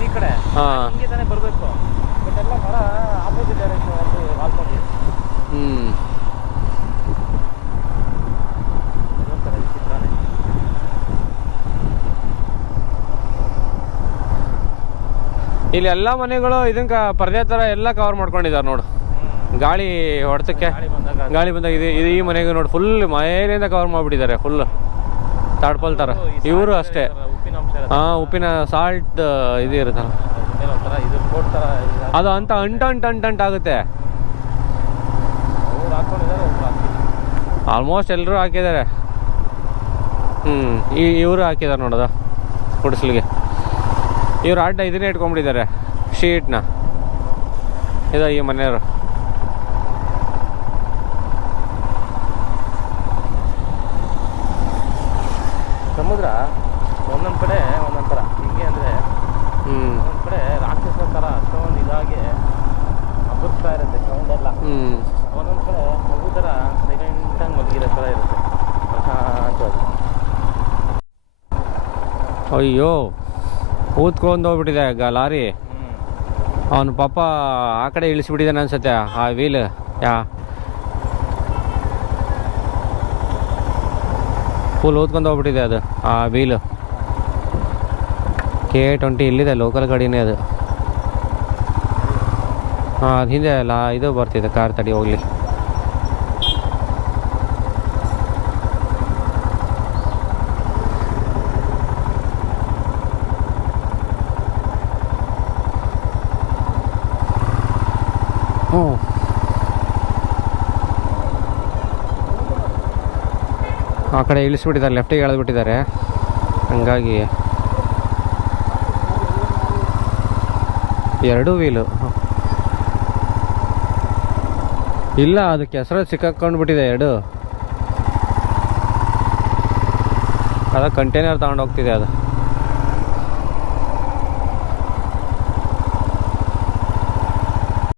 ಇರೋದು ಈ ಕಡೆ. ಹಾಂ. ಹಿಂಗೆ ತಾನೇ ಬರಬೇಕು. ಬಟ್ ಎಲ್ಲ ಮರ ಆಪೋಸಿಟ್ ಡೈರೆಕ್ಷನ್ ಅಲ್ಲಿ ವಾಲ್ಕೊಂಡು ಹ್ಞೂ ಇದೊಂಥರ ಇಲ್ಲಿ ಎಲ್ಲ ಮನೆಗಳು ಇದನ್ನ ಪರದೆ ತರ ಎಲ್ಲ ಕವರ್ ಮಾಡ್ಕೊಂಡಿದ್ದಾರೆ ನೋಡು. ಗಾಳಿ ಹೊಡೆತಕ್ಕೆ ಗಾಳಿ ಬಂದಾಗ ಇದು ಇದು ಈ ಮನೆಗೆ ನೋಡಿ ಫುಲ್ ಮೇಲಿಂದ ಕವರ್ ಮಾಡಿಬಿಟ್ಟಿದ್ದಾರೆ ಫುಲ್ ತಾಡ್ಪಲ್ ತರ. ಇವರು ಅಷ್ಟೇ. ಹಾಂ ಉಪ್ಪಿನ ಸಾಲ್ಟ್ ಇದು ಇರುತ್ತಲ್ಲ. ಅದು ಅಂತ ಅಂಟ ಅಂಟ ಅಂಟ ಅಂಟ ಆಗುತ್ತೆ. ಆಲ್ಮೋಸ್ಟ್ ಎಲ್ಲರೂ ಹಾಕಿದ್ದಾರೆ. ಹ್ಞೂ ಈ ಇವರು ಹಾಕಿದ್ದಾರೆ ನೋಡೋದು ಗುಡಿಸ್ಲಿಗೆ. ಇವ್ರು ಅಡ್ಡ ಇದನ್ನೇ ಇಟ್ಕೊಂಡ್ಬಿಟ್ಟಿದ್ದಾರೆ ಶೀಟ್ನ. ಇದು ಈ ಮನೆಯವರು. ಸಮುದ್ರ? ಒಂದೊಂದು ಕಡೆ ಒಂದೊಂದು ಥರ ಹಿಂಗೆ ಅಂದರೆ ಒಂದೊಂದು ಕಡೆ ರಾಕ್ಷಸ ಥರ ಅಷ್ಟೊಂದು ಇದಾಗಿ ಅಬ್ಬರಿಸ್ತಾ ಇರುತ್ತೆ ಸೌಂಡ್ ಎಲ್ಲ. ಒಂದೊಂದು ಕಡೆ ಮಗು ಥರ ಸೈಲೆಂಟಾಗಿ ಮಲಗಿರೋ ಥರ ಇರುತ್ತೆ. ಪ್ರಶಾಂತವಾಗಿ. ಅಯ್ಯೋ ಊದ್ಕೊಂಡು ಹೋಗ್ಬಿಟ್ಟಿದೆ ಲಾರಿ. ಅವನು ಪಾಪ ಆ ಕಡೆ ಇಳಿಸ್ಬಿಟ್ಟಿದ್ದಾನೆ ಅನ್ಸುತ್ತೆ ಆ ವೀಲ್ ಯಾ. ಫುಲ್ ಊದ್ಕೊಂಡು ಹೋಗ್ಬಿಟ್ಟಿದೆ ಅದು ಆ ವೀಲು ಕೆ ಟ್ವೆಂಟಿ ಇಲ್ಲಿದೆ ಲೋಕಲ್ ಗಾಡಿನೇ ಅದು. ಹಾಂ, ಅದು ಹಿಂದೆ ಅಲ್ಲ, ಇದು ಬರ್ತಿದೆ, ಕಾರ್ ತಡಿ ಹೋಗ್ಲಿ. ಹ್ಞೂ ಆ ಕಡೆ ಇಳಿಸ್ಬಿಟ್ಟಿದ್ದಾರೆ ಲೆಫ್ಟಿಗೆ ಎಳೆದ್ಬಿಟ್ಟಿದ್ದಾರೆ. ಹಂಗಾಗಿ ಎರಡೂ ವೀಲು ಇಲ್ಲ ಅದು ಕೆಸರು ಸಿಕ್ಕಾಕೊಂಡ್ಬಿಟ್ಟಿದೆ ಎರಡು. ಅದ ಕಂಟೈನರ್ ತಗೊಂಡೋಗ್ತಿದೆ ಅದು.